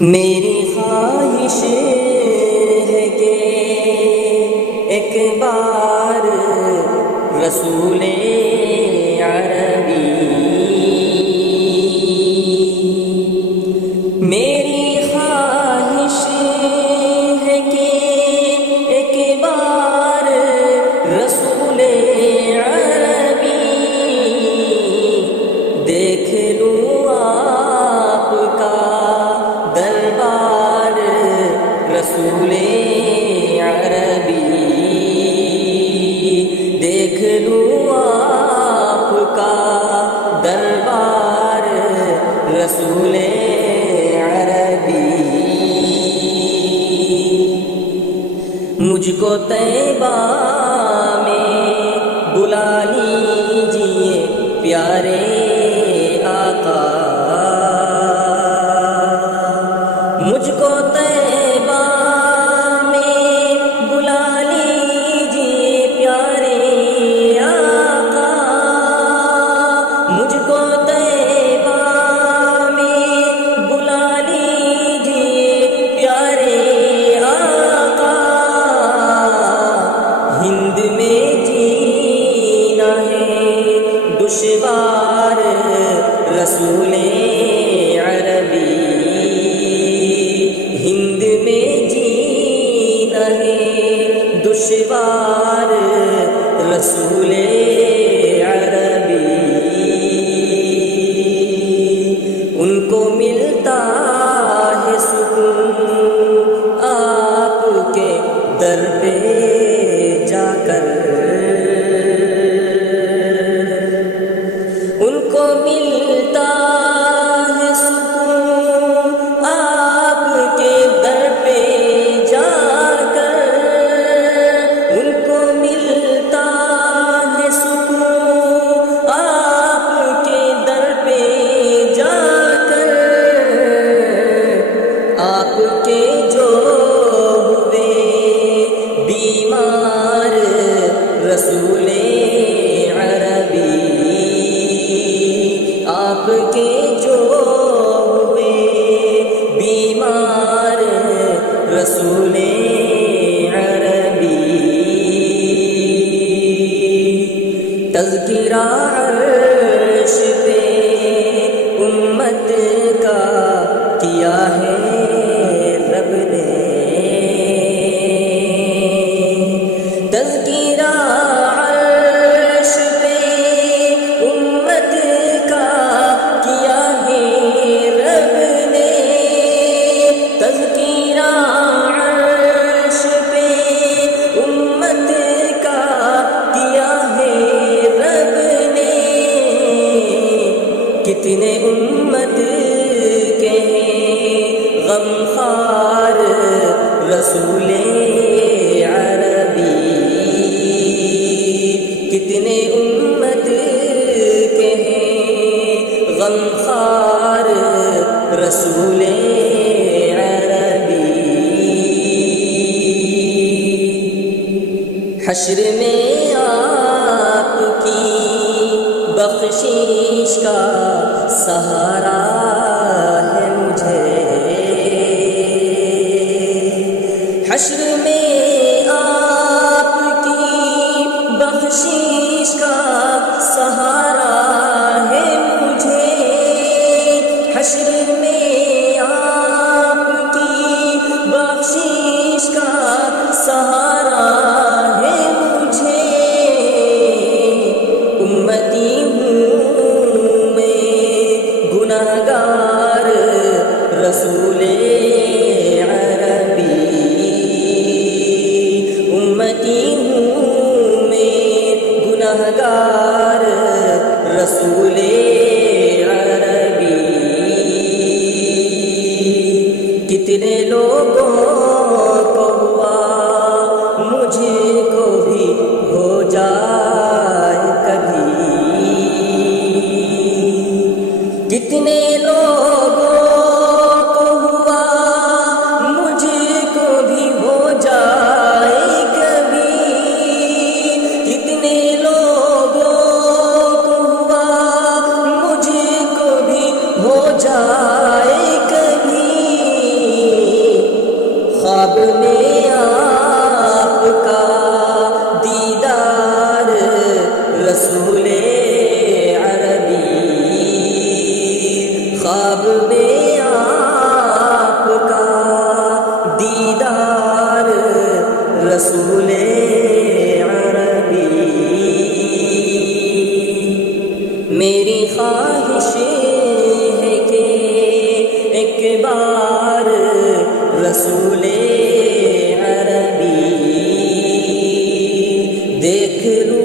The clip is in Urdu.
میری خواہش ہے کہ ایک بار رسول عربی، میری خواہش ہے کہ ایک بار رسول عربی دیکھ لوں آپ کا دربار رسول عربی، دیکھ لوں آپ کا دربار رسول عربی، مجھ کو طیبہ میں بلا لیجیے پیارے آقا، مجھ کو طیبہ میں بلا لیجیے پیارے آقا، مجھ کو طیبہ میں بلا لیجیے پیارے آقا، ہند میں جینا ہے دشوار رسول عربی، ہند میں جینا ہے دشوار رسول عربی، ان کو ملتا ہے سکون آپ کے در پہ جا کر، ان کو ملتا ہے سکون آپ کے در پہ جا کر، ان کو ملتا ہے سکون آپ کے در پہ جا کر، آپ کے جو ہوئے بیمار رسول عربی، آپ کے جو ہوئے بیمار رسول عربی، تذکرہ عرش پہ امت کا کیا ہے رب نے، تذکرہ عرش پہ امت کا کیا ہے رب نے، تذکرہ عرش پہ امت کا کیا ہے رب نے، کتنے امت کے ہیں غمخوار رسول عربی، کتنے امت کے ہیں غمخوار رسول عربی، حشر میں آپ کی بخشش کا سہارا ہے مجھے، حشر میں آپ کی بخشش کا سہارا ہے مجھے، حشر میں آپ کی بخشش کا سہارا ہے مجھے، امتی ہوں میں گناہگار رسول عربی، امتی ہوں میں گناہگار رسول عربی، کتنے لوگوں کو ہوا مجھ کو بھی ہو جائے کبھی، کتنے لوگوں کو ہوا مجھ کو بھی ہو جائے کبھی، کتنے لوگوں کو ہوا مجھ کو بھی ہو جائے کبھی، خواب میں آپ کا دیدار رسول عربی، میری خواہش ہے کہ ایک بار رسول عربی دیکھ لوں